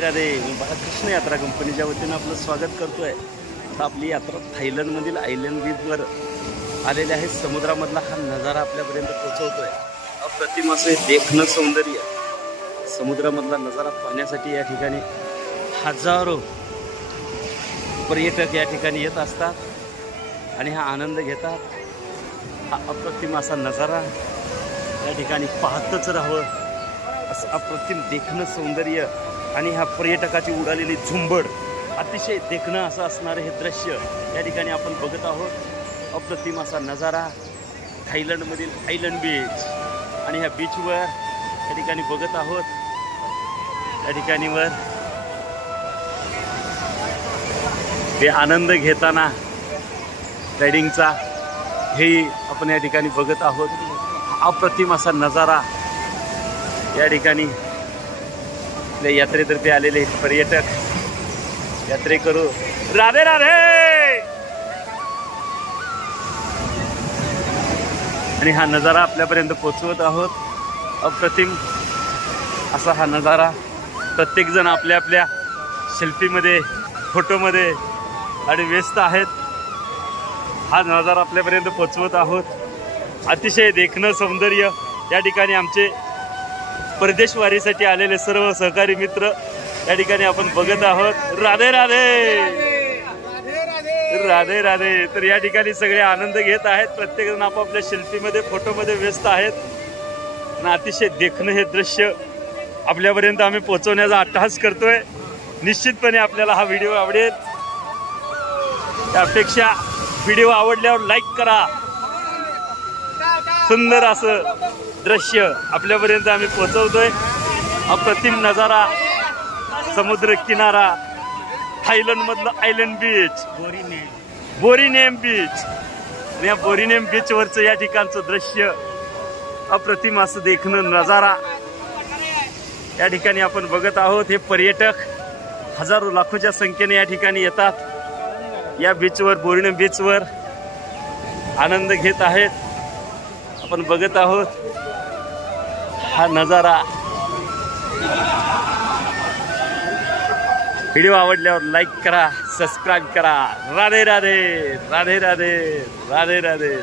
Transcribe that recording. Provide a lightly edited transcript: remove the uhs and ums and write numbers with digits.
राधे मी बाळकृष्ण यात्रा कंपनीच्या वतीनं आपलं स्वागत करतोय। आता आपली यात्रा थायलंडमधील आयलंड बीचवर आलेले आहे। समुद्रामधला हा नजारा आपल्यापर्यंत पोहोचवतोय। अप्रतिम असे देखणं सौंदर्य, समुद्रामधला नजारा पाहण्यासाठी या ठिकाणी हजारो पर्यटक या ठिकाणी येत असतात आणि हा आनंद घेतात। हा अप्रतिम असा नजारा या ठिकाणी पाहतच राहावं असं अप्रतिम देखणं सौंदर्य आणि ह्या पर्यटकाची उडालेली झुंबड, अतिशय देखणं असं असणारं हे दृश्य या ठिकाणी आपण बघत आहोत। अप्रतिम असा नजारा थायलंडमधील आयलंड बीच आणि ह्या बीचवर या ठिकाणी बघत आहोत। या ठिकाणी वर ते आनंद घेताना रायडिंगचा हे आपण या ठिकाणी बघत आहोत। अप्रतिम असा नजारा या ठिकाणी यात्रेतर्फे आलेले पर्यटक यात्रेकरू राधे राधे आणि हा नजारा आपल्यापर्यंत पोहोचवत आहोत। अप्रतिम असा हा नजारा, प्रत्येक जण आपल्या आपल्या सेल्फीमध्ये फोटोमध्ये आणि व्यस्त आहेत। हा नजारा आपल्यापर्यंत पोहोचवत आहोत। अतिशय देखणं सौंदर्य या ठिकाणी आमचे परदेशवारीसाठी आलेले सर्व सहकारी मित्र या ठिकाणी आपण बघत आहोत। राधे राधे राधे राधे। तर या ठिकाणी सगळे आनंद घेत आहेत, प्रत्येक जण आपापल्या सेल्फीमध्ये फोटोमध्ये व्यस्त आहेत आणि अतिशय देखणं हे दृश्य आपल्यापर्यंत आम्ही पोहोचवण्याचा अट्टहास करतोय। निश्चितपणे आपल्याला हा व्हिडिओ आवडेल, त्यापेक्षा व्हिडिओ आवडल्यावर लाईक करा। सुंदर असं दृश्य आपल्यापर्यंत आम्ही पोहोचवतोय। अप्रतिम नजारा, समुद्र किनारा, थायलंड मधलं आयलंड बीच, बोरीनेम बीच। या बोरीनेम बीच वरचं या ठिकाणचं दृश्य, अप्रतिम असं देखणं नजारा या ठिकाणी आपण बघत आहोत। हे पर्यटक हजारो लाखोच्या संख्येने या ठिकाणी येतात। या बीचवर, बोरीनेम बीचवर आनंद घेत आहेत, आपण बघत आहोत हा नजारा। व्हिडिओ आवडल्यावर लाईक करा, सबस्क्राईब करा। राधे राधे राधे राधे राधे राधे।